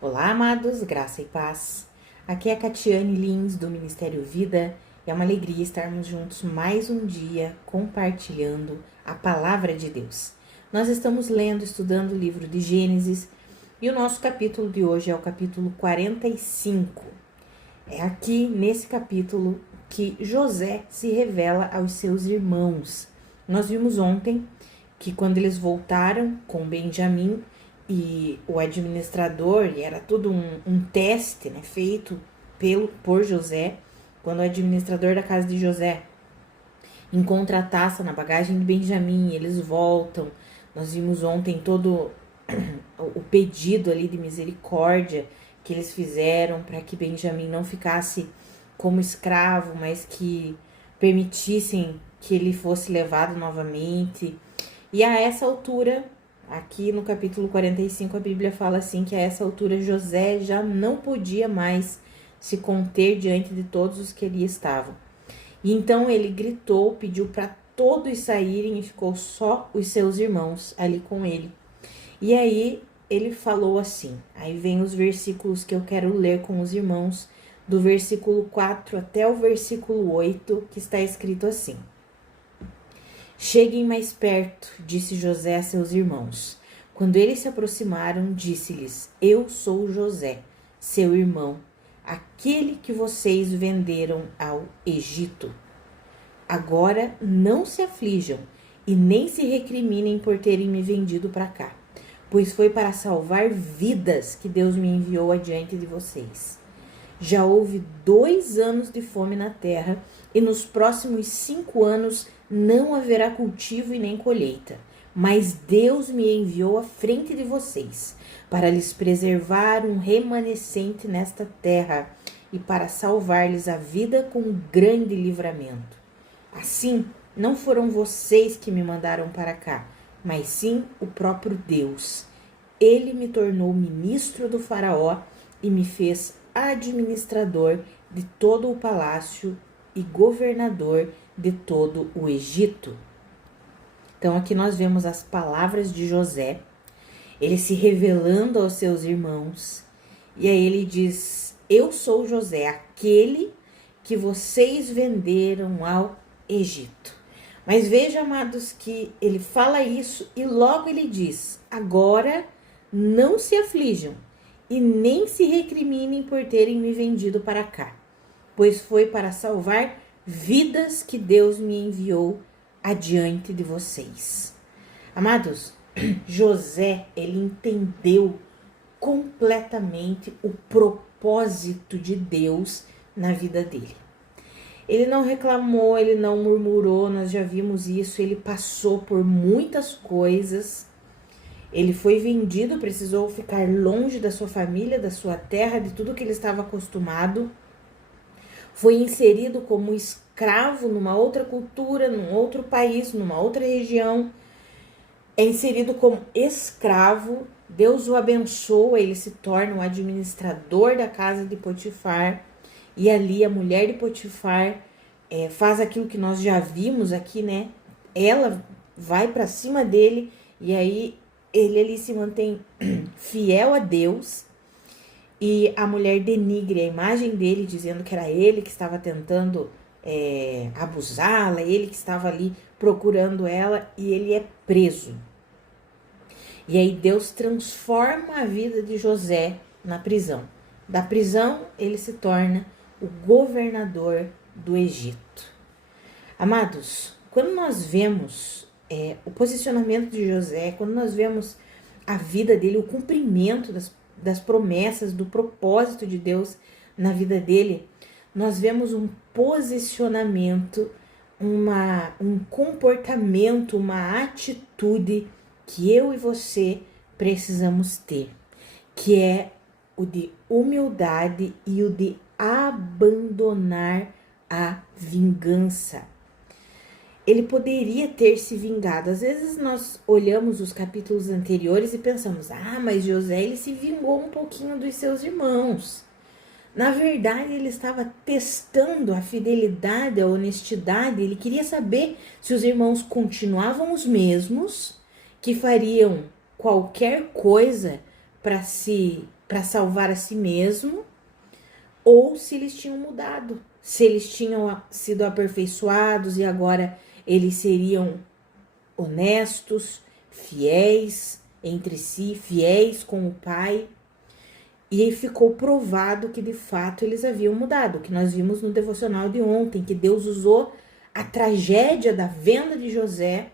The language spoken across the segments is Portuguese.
Olá, amados, graça e paz. Aqui é a Catiane Lins, do Ministério Vida, e é uma alegria estarmos juntos mais um dia compartilhando a palavra de Deus. Nós estamos lendo, estudando o livro de Gênesis, e o nosso capítulo de hoje é o capítulo 45. É aqui, nesse capítulo, que José se revela aos seus irmãos. Nós vimos ontem que quando eles voltaram com Benjamim, e o administrador, e era tudo um teste, né, feito por José, quando o administrador da casa de José encontra a taça na bagagem de Benjamim, eles voltam. Nós vimos ontem todo o pedido ali de misericórdia que eles fizeram para que Benjamim não ficasse como escravo, mas que permitissem que ele fosse levado novamente. E a essa altura, aqui no capítulo 45, a Bíblia fala assim que a essa altura José já não podia mais se conter diante de todos os que ali estavam. E então ele gritou, pediu para todos saírem e ficou só os seus irmãos ali com ele. E aí ele falou assim, aí vem os versículos que eu quero ler com os irmãos, do versículo 4 até o versículo 8, que está escrito assim: Cheguem mais perto, disse José a seus irmãos. Quando eles se aproximaram, disse-lhes: Eu sou José, seu irmão, aquele que vocês venderam ao Egito. Agora não se aflijam e nem se recriminem por terem me vendido para cá, pois foi para salvar vidas que Deus me enviou adiante de vocês. Já houve 2 anos de fome na terra, e nos próximos 5 anos não haverá cultivo e nem colheita. Mas Deus me enviou à frente de vocês, para lhes preservar um remanescente nesta terra, e para salvar-lhes a vida com grande livramento. Assim, não foram vocês que me mandaram para cá, mas sim o próprio Deus. Ele me tornou ministro do faraó e me fez administrador de todo o palácio e governador de todo o Egito. Então aqui nós vemos as palavras de José, ele se revelando aos seus irmãos, e aí ele diz: Eu sou José, aquele que vocês venderam ao Egito. Mas veja, amados, que ele fala isso e logo ele diz: Agora não se aflijam e nem se recriminem por terem me vendido para cá, pois foi para salvar vidas que Deus me enviou adiante de vocês. Amados, José, ele entendeu completamente o propósito de Deus na vida dele. Ele não reclamou, ele não murmurou, nós já vimos isso, ele passou por muitas coisas. Ele foi vendido, precisou ficar longe da sua família, da sua terra, de tudo que ele estava acostumado. Foi inserido como escravo numa outra cultura, num outro país, numa outra região. É inserido como escravo. Deus o abençoa, ele se torna o administrador da casa de Potifar. E ali a mulher de Potifar faz aquilo que nós já vimos aqui, né? Ela vai para cima dele e aí ele ali se mantém fiel a Deus, e a mulher denigre a imagem dele, dizendo que era ele que estava tentando abusá-la, ele que estava ali procurando ela, e ele é preso. E aí Deus transforma a vida de José na prisão. Da prisão ele se torna o governador do Egito. Amados, quando nós vemos o posicionamento de José, quando nós vemos a vida dele, o cumprimento das promessas, do propósito de Deus na vida dele, nós vemos um posicionamento, um comportamento, uma atitude que eu e você precisamos ter, que é o de humildade e o de abandonar a vingança. Ele poderia ter se vingado. Às vezes nós olhamos os capítulos anteriores e pensamos: mas José, ele se vingou um pouquinho dos seus irmãos. Na verdade, ele estava testando a fidelidade, a honestidade. Ele queria saber se os irmãos continuavam os mesmos, que fariam qualquer coisa para salvar a si mesmo, ou se eles tinham mudado, se eles tinham sido aperfeiçoados e agora eles seriam honestos, fiéis entre si, fiéis com o Pai. E aí ficou provado que de fato eles haviam mudado, que nós vimos no devocional de ontem, que Deus usou a tragédia da venda de José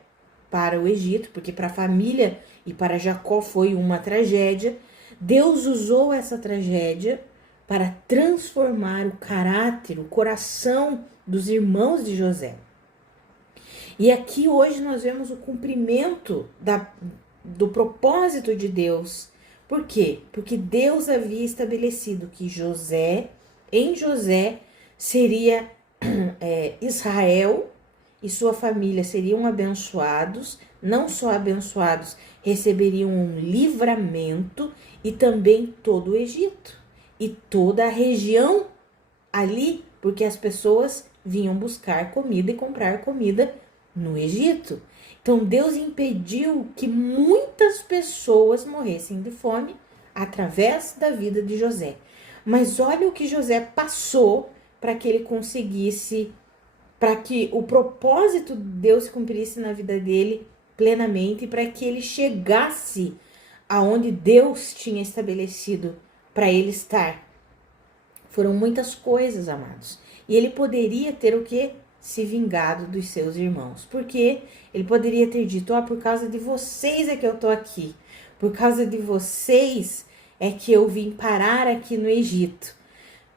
para o Egito, porque para a família e para Jacó foi uma tragédia. Deus usou essa tragédia para transformar o caráter, o coração dos irmãos de José. E aqui hoje nós vemos o cumprimento do propósito de Deus. Por quê? Porque Deus havia estabelecido que em José seria Israel e sua família seriam abençoados, não só abençoados, receberiam um livramento, e também todo o Egito e toda a região ali, porque as pessoas vinham buscar comida e comprar comida no Egito. Então Deus impediu que muitas pessoas morressem de fome através da vida de José. Mas olha o que José passou para que ele conseguisse, para que o propósito de Deus se cumprisse na vida dele plenamente, para que ele chegasse aonde Deus tinha estabelecido para ele estar. Foram muitas coisas, amados. E ele poderia ter o quê? Se vingado dos seus irmãos. Porque ele poderia ter dito, por causa de vocês é que eu tô aqui. Por causa de vocês é que eu vim parar aqui no Egito.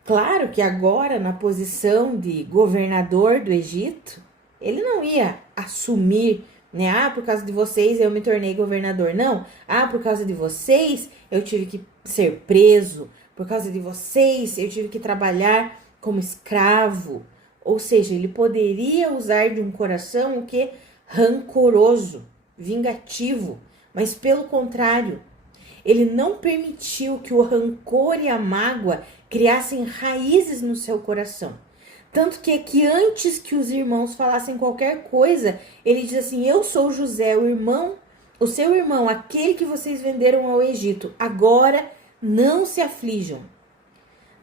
Claro que agora, na posição de governador do Egito, ele não ia assumir, né? Por causa de vocês eu me tornei governador. Não. Por causa de vocês eu tive que ser preso. Por causa de vocês eu tive que trabalhar como escravo. Ou seja, ele poderia usar de um coração o que? Rancoroso, vingativo. Mas pelo contrário, ele não permitiu que o rancor e a mágoa criassem raízes no seu coração. Tanto que antes que os irmãos falassem qualquer coisa, ele diz assim, eu sou José, o seu irmão, aquele que vocês venderam ao Egito. Agora não se aflijam.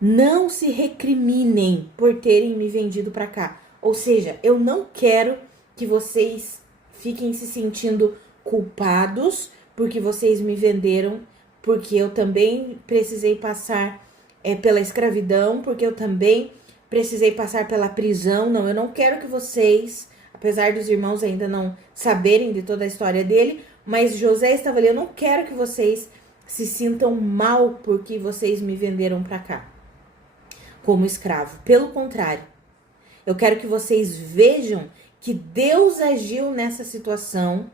Não se recriminem por terem me vendido para cá. Ou seja, eu não quero que vocês fiquem se sentindo culpados porque vocês me venderam, porque eu também precisei passar pela escravidão, porque eu também precisei passar pela prisão. Não, eu não quero que vocês, apesar dos irmãos ainda não saberem de toda a história dele, mas José estava ali, eu não quero que vocês se sintam mal porque vocês me venderam para cá como escravo. Pelo contrário, eu quero que vocês vejam que Deus agiu nessa situação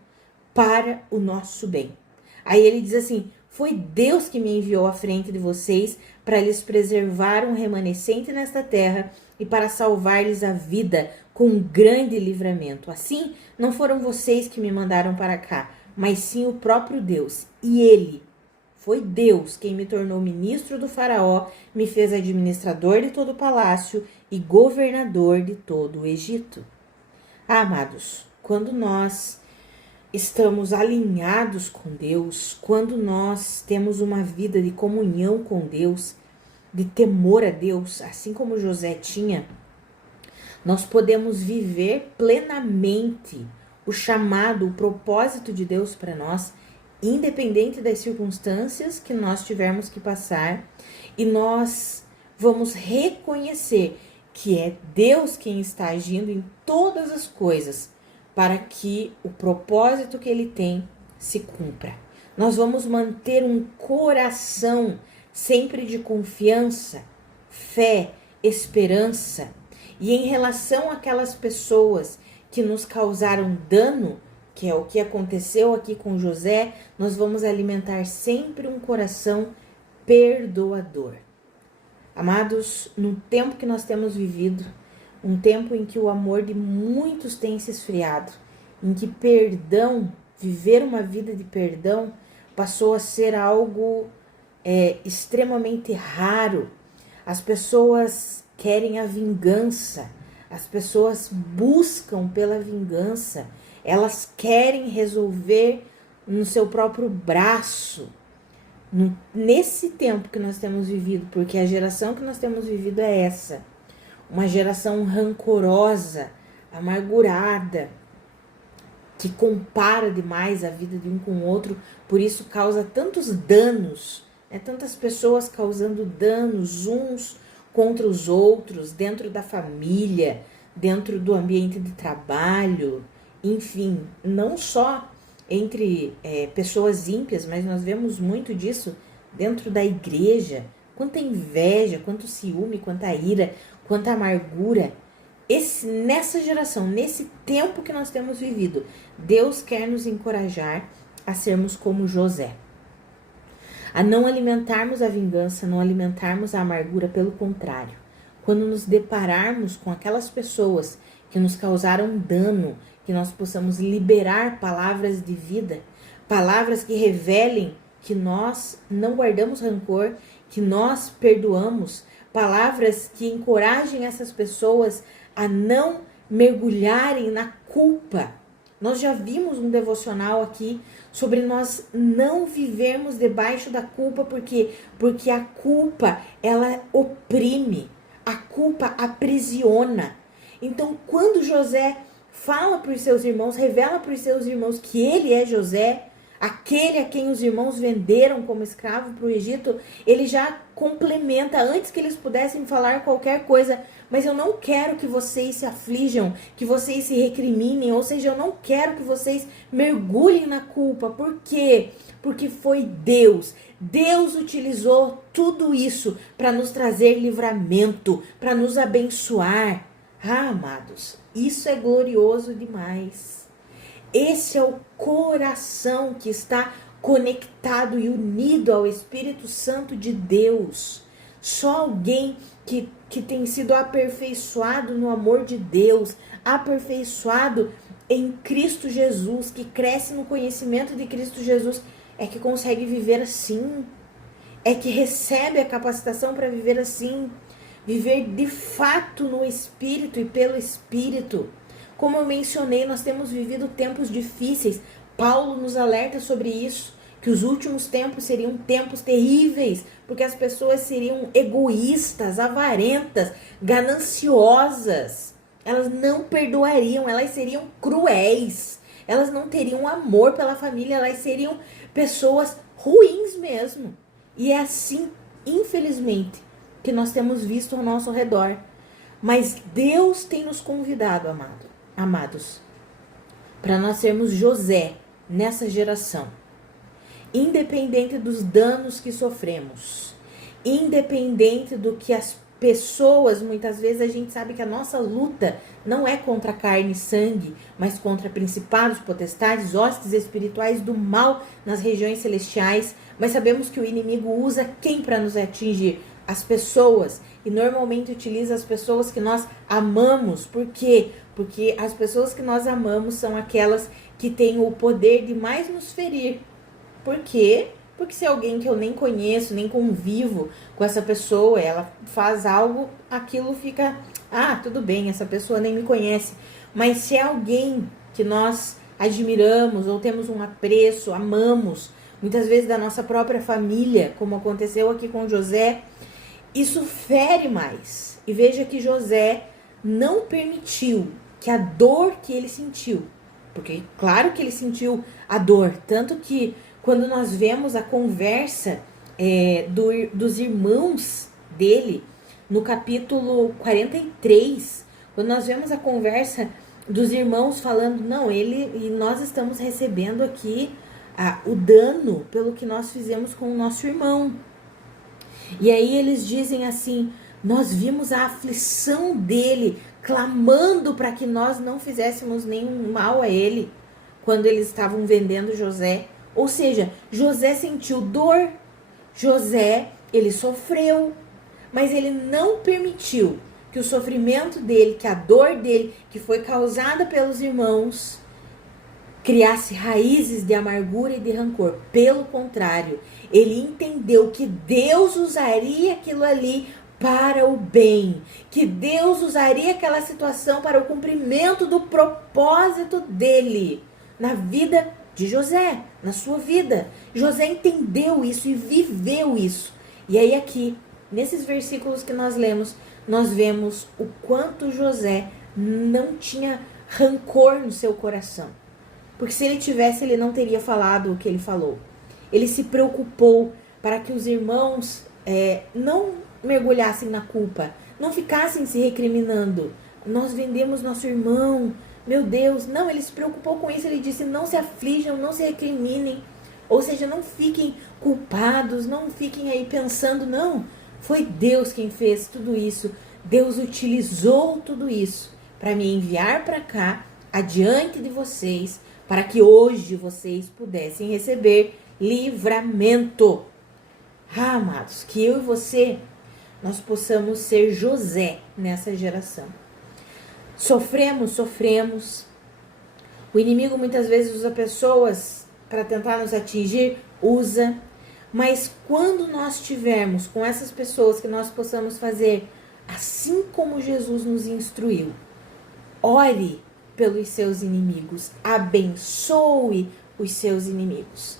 para o nosso bem. Aí ele diz assim, foi Deus que me enviou à frente de vocês para lhes preservar um remanescente nesta terra e para salvar-lhes a vida com um grande livramento. Assim, não foram vocês que me mandaram para cá, mas sim o próprio Deus. E foi Deus quem me tornou ministro do faraó, me fez administrador de todo o palácio e governador de todo o Egito. Amados, quando nós estamos alinhados com Deus, quando nós temos uma vida de comunhão com Deus, de temor a Deus, assim como José tinha, nós podemos viver plenamente o chamado, o propósito de Deus para nós, independente das circunstâncias que nós tivermos que passar, e nós vamos reconhecer que é Deus quem está agindo em todas as coisas para que o propósito que Ele tem se cumpra. Nós vamos manter um coração sempre de confiança, fé, esperança, e em relação àquelas pessoas que nos causaram dano, que é o que aconteceu aqui com José, nós vamos alimentar sempre um coração perdoador. Amados, no tempo que nós temos vivido, um tempo em que o amor de muitos tem se esfriado, em que perdão, viver uma vida de perdão, passou a ser algo extremamente raro. As pessoas querem a vingança, as pessoas buscam pela vingança, elas querem resolver no seu próprio braço. nesse tempo que nós temos vivido, porque a geração que nós temos vivido é essa, uma geração rancorosa, amargurada, que compara demais a vida de um com o outro, por isso causa tantos danos, né? Tantas pessoas causando danos uns contra os outros, dentro da família, dentro do ambiente de trabalho, enfim, não só entre pessoas ímpias, mas nós vemos muito disso dentro da igreja. Quanta inveja, quanto ciúme, quanta ira, quanta amargura. Nessa geração, nesse tempo que nós temos vivido, Deus quer nos encorajar a sermos como José. A não alimentarmos a vingança, não alimentarmos a amargura, pelo contrário. Quando nos depararmos com aquelas pessoas que nos causaram dano, que nós possamos liberar palavras de vida, palavras que revelem que nós não guardamos rancor, que nós perdoamos, palavras que encorajem essas pessoas a não mergulharem na culpa. Nós já vimos um devocional aqui sobre nós não vivermos debaixo da culpa, porque a culpa, ela oprime, a culpa aprisiona. Então, quando José fala para os seus irmãos, revela para os seus irmãos que ele é José, aquele a quem os irmãos venderam como escravo para o Egito, ele já complementa antes que eles pudessem falar qualquer coisa. Mas eu não quero que vocês se aflijam, que vocês se recriminem, ou seja, eu não quero que vocês mergulhem na culpa. Por quê? Porque foi Deus. Deus utilizou tudo isso para nos trazer livramento, para nos abençoar. Ah, amados, isso é glorioso demais. Esse é o coração que está conectado e unido ao Espírito Santo de Deus. Só alguém que tem sido aperfeiçoado no amor de Deus, aperfeiçoado em Cristo Jesus, que cresce no conhecimento de Cristo Jesus, é que consegue viver assim, é que recebe a capacitação para viver assim, viver de fato no Espírito e pelo Espírito. Como eu mencionei, nós temos vivido tempos difíceis. Paulo nos alerta sobre isso, que os últimos tempos seriam tempos terríveis, porque as pessoas seriam egoístas, avarentas, gananciosas. Elas não perdoariam, elas seriam cruéis. Elas não teriam amor pela família, elas seriam pessoas ruins mesmo. E é assim, infelizmente, que nós temos visto ao nosso redor. Mas Deus tem nos convidado, amados, para nós sermos José nessa geração. Independente dos danos que sofremos, independente do que as pessoas, muitas vezes a gente sabe que a nossa luta não é contra carne e sangue, mas contra principados, potestades, hostes espirituais do mal nas regiões celestiais. Mas sabemos que o inimigo usa quem para nos atingir? As pessoas. E normalmente utiliza as pessoas que nós amamos. Por quê? Porque as pessoas que nós amamos são aquelas que têm o poder de mais nos ferir. Por quê? Porque se é alguém que eu nem conheço, nem convivo com essa pessoa, ela faz algo, aquilo fica, tudo bem, essa pessoa nem me conhece. Mas se é alguém que nós admiramos ou temos um apreço, amamos, muitas vezes da nossa própria família, como aconteceu aqui com José, isso fere mais. E veja que José não permitiu que a dor que ele sentiu, porque claro que ele sentiu a dor, tanto que quando nós vemos a conversa dos irmãos dele, no capítulo 43, quando nós vemos a conversa dos irmãos falando, não, ele e nós estamos recebendo aqui o dano pelo que nós fizemos com o nosso irmão. E aí eles dizem assim, nós vimos a aflição dele, clamando para que nós não fizéssemos nenhum mal a ele, quando eles estavam vendendo José. Ou seja, José sentiu dor, José, ele sofreu, mas ele não permitiu que o sofrimento dele, que a dor dele, que foi causada pelos irmãos, criasse raízes de amargura e de rancor. Pelo contrário, ele entendeu que Deus usaria aquilo ali para o bem, que Deus usaria aquela situação para o cumprimento do propósito dele na vida de José na sua vida. José entendeu isso e viveu isso. E aí aqui, nesses versículos que nós lemos, nós vemos o quanto José não tinha rancor no seu coração. Porque se ele tivesse, ele não teria falado o que ele falou. Ele se preocupou para que os irmãos não mergulhassem na culpa, não ficassem se recriminando. Nós vendemos nosso irmão, meu Deus. Não, ele se preocupou com isso. Ele disse, não se aflijam, não se recriminem. Ou seja, não fiquem culpados, não fiquem aí pensando, não. Foi Deus quem fez tudo isso. Deus utilizou tudo isso para me enviar para cá, adiante de vocês, para que hoje vocês pudessem receber livramento. Amados, que eu e você, nós possamos ser José nessa geração. Sofremos. O inimigo muitas vezes usa pessoas para tentar nos atingir, usa. Mas quando nós estivermos com essas pessoas, que nós possamos fazer assim como Jesus nos instruiu. Ore pelos seus inimigos, abençoe os seus inimigos.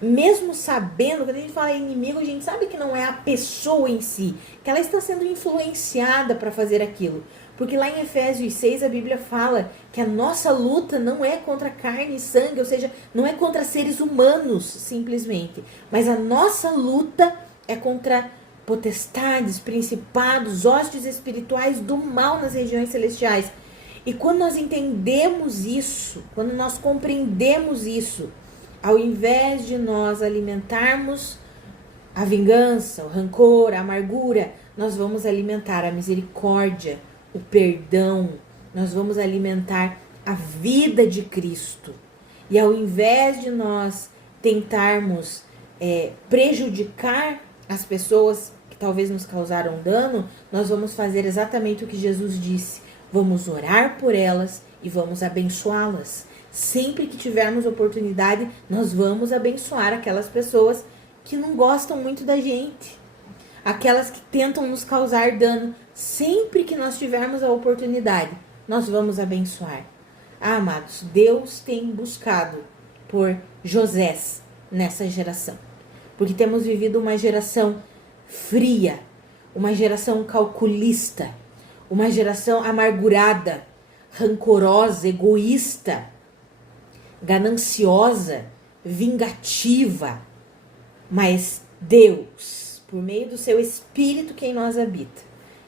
Mesmo sabendo, quando a gente fala inimigo, a gente sabe que não é a pessoa em si, que ela está sendo influenciada para fazer aquilo. Porque lá em Efésios 6 a Bíblia fala que a nossa luta não é contra carne e sangue, ou seja, não é contra seres humanos simplesmente, mas a nossa luta é contra potestades, principados, hostes espirituais do mal nas regiões celestiais. E quando nós entendemos isso, quando nós compreendemos isso, ao invés de nós alimentarmos a vingança, o rancor, a amargura, nós vamos alimentar a misericórdia, o perdão, nós vamos alimentar a vida de Cristo. E ao invés de nós tentarmos prejudicar as pessoas que talvez nos causaram dano, nós vamos fazer exatamente o que Jesus disse. Vamos orar por elas e vamos abençoá-las. Sempre que tivermos oportunidade, nós vamos abençoar aquelas pessoas que não gostam muito da gente. Aquelas que tentam nos causar dano. Sempre que nós tivermos a oportunidade, nós vamos abençoar. Amados, Deus tem buscado por Josés nessa geração. Porque temos vivido uma geração fria, uma geração calculista, uma geração amargurada, rancorosa, egoísta, gananciosa, vingativa. Mas Deus, por meio do seu Espírito que em nós habita,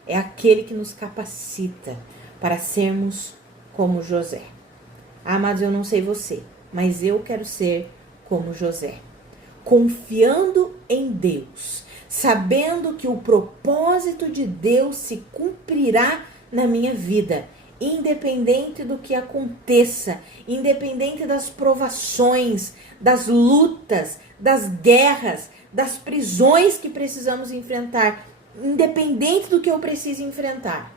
é aquele que nos capacita para sermos como José. Amados, eu não sei você, mas eu quero ser como José. Confiando em Deus, sabendo que o propósito de Deus se cumprirá na minha vida, independente do que aconteça, independente das provações, das lutas, das guerras, das prisões que precisamos enfrentar, independente do que eu preciso enfrentar.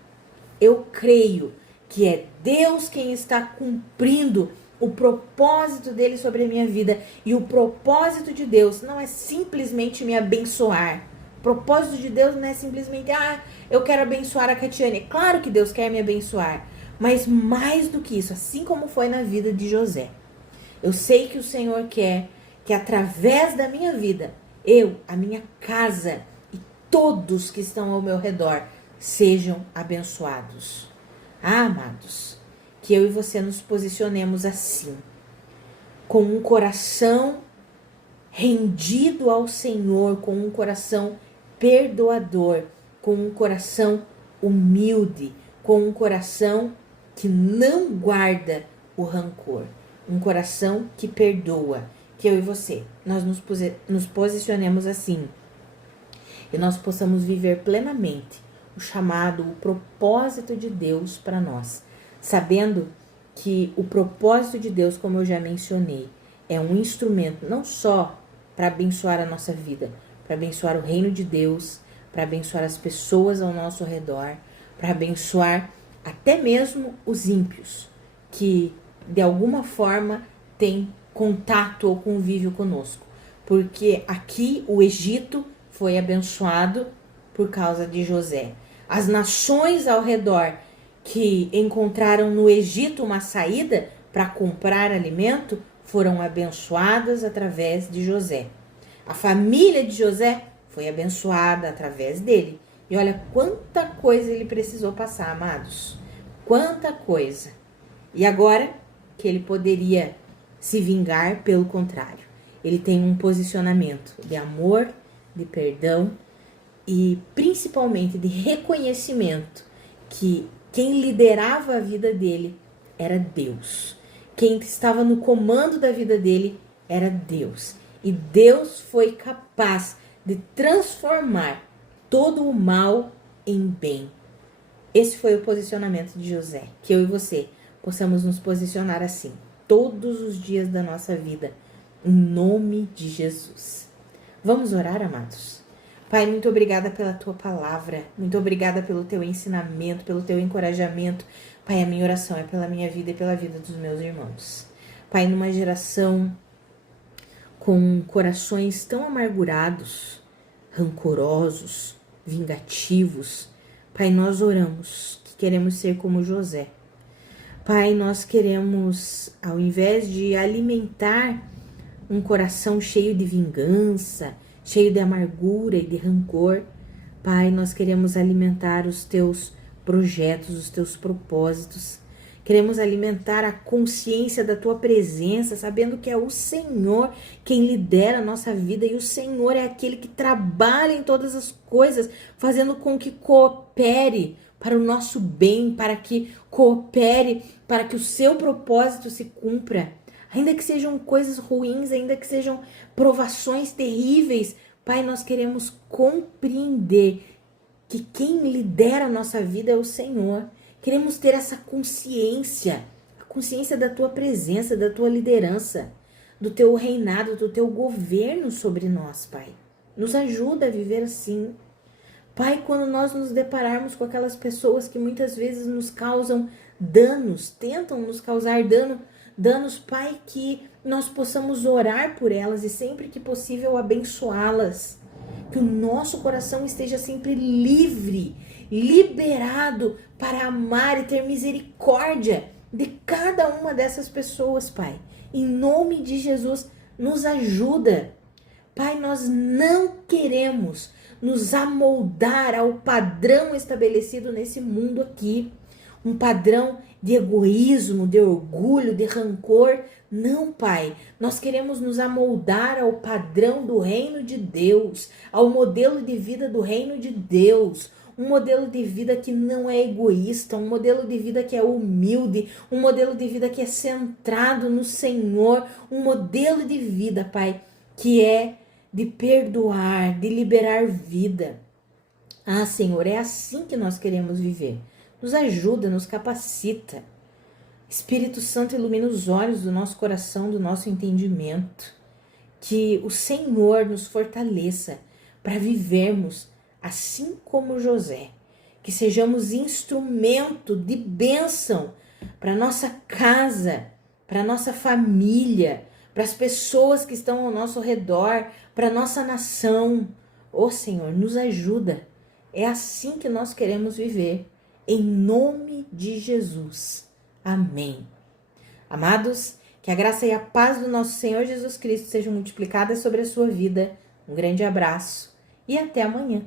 Eu creio que é Deus quem está cumprindo o propósito dele sobre a minha vida. E o propósito de Deus não é simplesmente me abençoar. O propósito de Deus não é simplesmente, eu quero abençoar a Catiane. É claro que Deus quer me abençoar, mas mais do que isso, assim como foi na vida de José. Eu sei que o Senhor quer que através da minha vida, eu, a minha casa e todos que estão ao meu redor sejam abençoados. Amados, que eu e você nos posicionemos assim, com um coração rendido ao Senhor, com um coração perdoador, com um coração humilde, com um coração que não guarda o rancor, um coração que perdoa. Que eu e você, nós nos posicionemos assim e nós possamos viver plenamente o chamado, o propósito de Deus para nós, sabendo que o propósito de Deus, como eu já mencionei, é um instrumento não só para abençoar a nossa vida, para abençoar o reino de Deus, para abençoar as pessoas ao nosso redor, para abençoar até mesmo os ímpios, que de alguma forma têm contato ou convívio conosco. Porque aqui o Egito foi abençoado por causa de José. As nações ao redor que encontraram no Egito uma saída para comprar alimento foram abençoadas através de José. A família de José foi abençoada através dele. E olha quanta coisa ele precisou passar, amados. Quanta coisa. E agora que ele poderia se vingar, pelo contrário. Ele tem um posicionamento de amor, de perdão e principalmente de reconhecimento que quem liderava a vida dele era Deus. Quem estava no comando da vida dele era Deus. E Deus foi capaz de transformar todo o mal em bem. Esse foi o posicionamento de José. Que eu e você possamos nos posicionar assim todos os dias da nossa vida, em nome de Jesus. Vamos orar, amados? Pai, muito obrigada pela tua palavra, muito obrigada pelo teu ensinamento, pelo teu encorajamento. Pai, a minha oração é pela minha vida e pela vida dos meus irmãos. Pai, numa geração com corações tão amargurados, rancorosos, vingativos, Pai, nós oramos que queremos ser como José. Pai, nós queremos, ao invés de alimentar um coração cheio de vingança, cheio de amargura e de rancor, Pai, nós queremos alimentar os teus projetos, os teus propósitos. Queremos alimentar a consciência da tua presença, sabendo que é o Senhor quem lidera a nossa vida e o Senhor é aquele que trabalha em todas as coisas, fazendo com que coopere para o nosso bem, para que coopere, para que o seu propósito se cumpra. Ainda que sejam coisas ruins, ainda que sejam provações terríveis, Pai, nós queremos compreender que quem lidera a nossa vida é o Senhor. Queremos ter essa consciência, a consciência da tua presença, da tua liderança, do teu reinado, do teu governo sobre nós, Pai. Nos ajuda a viver assim. Pai, quando nós nos depararmos com aquelas pessoas que muitas vezes nos causam danos, tentam nos causar danos, Pai, que nós possamos orar por elas e sempre que possível abençoá-las. Que o nosso coração esteja sempre livre, liberado para amar e ter misericórdia de cada uma dessas pessoas, Pai. Em nome de Jesus, nos ajuda. Pai, nós não queremos nos amoldar ao padrão estabelecido nesse mundo aqui. Um padrão de egoísmo, de orgulho, de rancor. Não, Pai. Nós queremos nos amoldar ao padrão do reino de Deus, ao modelo de vida do reino de Deus. Um modelo de vida que não é egoísta, um modelo de vida que é humilde, um modelo de vida que é centrado no Senhor, um modelo de vida, Pai, que é de perdoar, de liberar vida. Ah, Senhor, é assim que nós queremos viver. Nos ajuda, nos capacita. Espírito Santo, ilumina os olhos do nosso coração, do nosso entendimento. Que o Senhor nos fortaleça para vivermos assim como José. Que sejamos instrumento de bênção para nossa casa, para nossa família, para as pessoas que estão ao nosso redor, para nossa nação. Ô Senhor, nos ajuda. É assim que nós queremos viver. Em nome de Jesus. Amém. Amados, que a graça e a paz do nosso Senhor Jesus Cristo sejam multiplicadas sobre a sua vida. Um grande abraço e até amanhã.